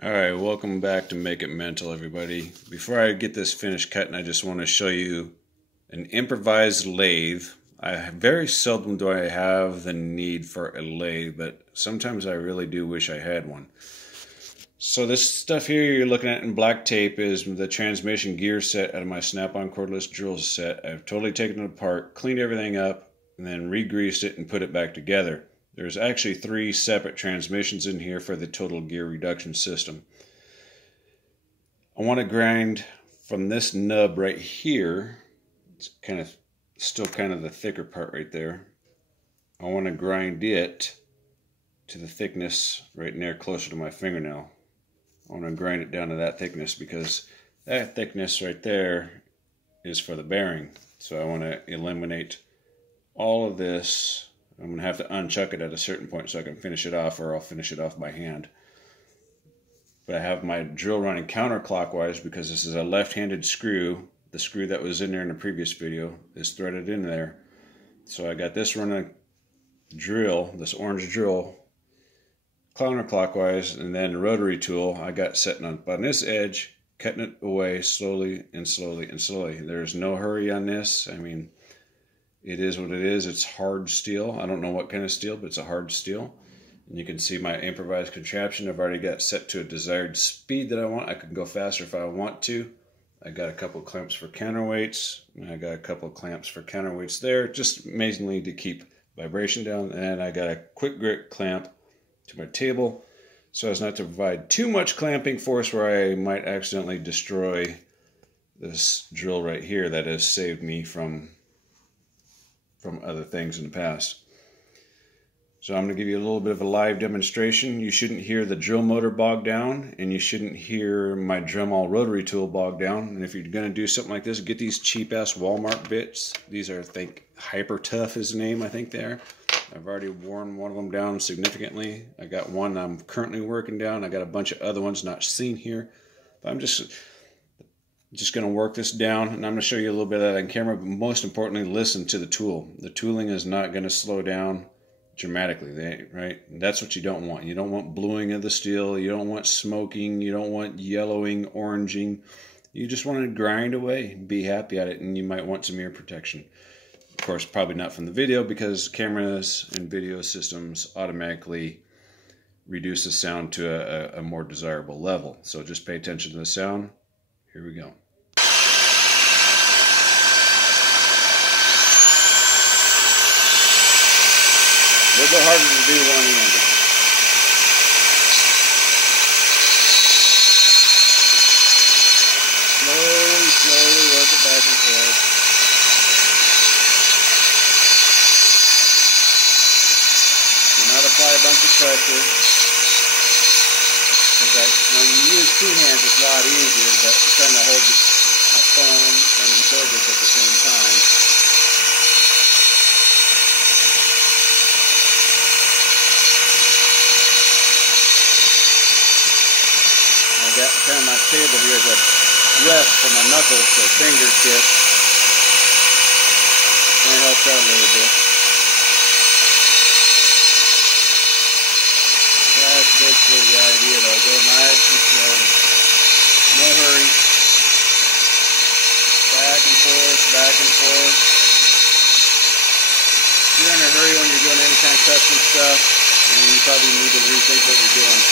Alright, welcome back to Make It Mental, everybody. Before I get this finished cutting, I just want to show you an improvised lathe. Very seldom do I have the need for a lathe, but sometimes I really do wish I had one. So this stuff here you're looking at in black tape is the transmission gear set out of my snap-on cordless drill set. I've totally taken it apart, cleaned everything up, and then re-greased it and put it back together. There's actually 3 separate transmissions in here for the total gear reduction system. I want to grind from this nub right here. It's still kind of the thicker part right there. I want to grind it to the thickness right near closer to my fingernail. I want to grind it down to that thickness because that thickness right there is for the bearing. So I want to eliminate all of this. I'm going to have to unchuck it at a certain point so I can finish it off, or I'll finish it off by hand. But I have my drill running counterclockwise because this is a left-handed screw. The screw that was in there in the previous video is threaded in there. So I got this running drill, this orange drill, counterclockwise, and then the rotary tool I got setting on this edge, cutting it away slowly and slowly and slowly. There's no hurry on this. I mean, it is what it is. It's hard steel. I don't know what kind of steel, but it's a hard steel. And you can see my improvised contraption. I've already got set to a desired speed that I want. I can go faster if I want to. I got a couple clamps for counterweights. And I got a couple clamps for counterweights there, just mainly to keep vibration down. And I got a quick grip clamp to my table so as not to provide too much clamping force where I might accidentally destroy this drill right here that has saved me from other things in the past. So I'm going to give you a little bit of a live demonstration. You shouldn't hear the drill motor bog down, and you shouldn't hear my Dremel rotary tool bog down. And if you're going to do something like this, get these cheap-ass Walmart bits. These are, I think, Hyper Tough is the name, I think they are. I've already worn one of them down significantly. I got one I'm currently working down. I got a bunch of other ones not seen here. But I'm just going to work this down, and I'm going to show you a little bit of that on camera, but most importantly, listen to the tool. The tooling is not going to slow down dramatically, right? And that's what you don't want. You don't want bluing of the steel. You don't want smoking. You don't want yellowing, oranging. You just want to grind away and be happy at it, and you might want some ear protection. Of course, probably not from the video because cameras and video systems automatically reduce the sound to a more desirable level. So just pay attention to the sound. Here we go. A little bit harder to do one-handed. Slowly work it back and forth. Do not apply a bunch of pressure. When you use 2 hands, it's a lot easier, but I'm trying to hold my phone and record this at the same time. I got kind of my table here as a rest for my knuckles, so fingertips. That helps out a little bit. That's basically the idea, though. Go nice and slow. No hurry. Back and forth, back and forth. If you're in a hurry when you're doing any kind of custom stuff, then you probably need to rethink what you're doing.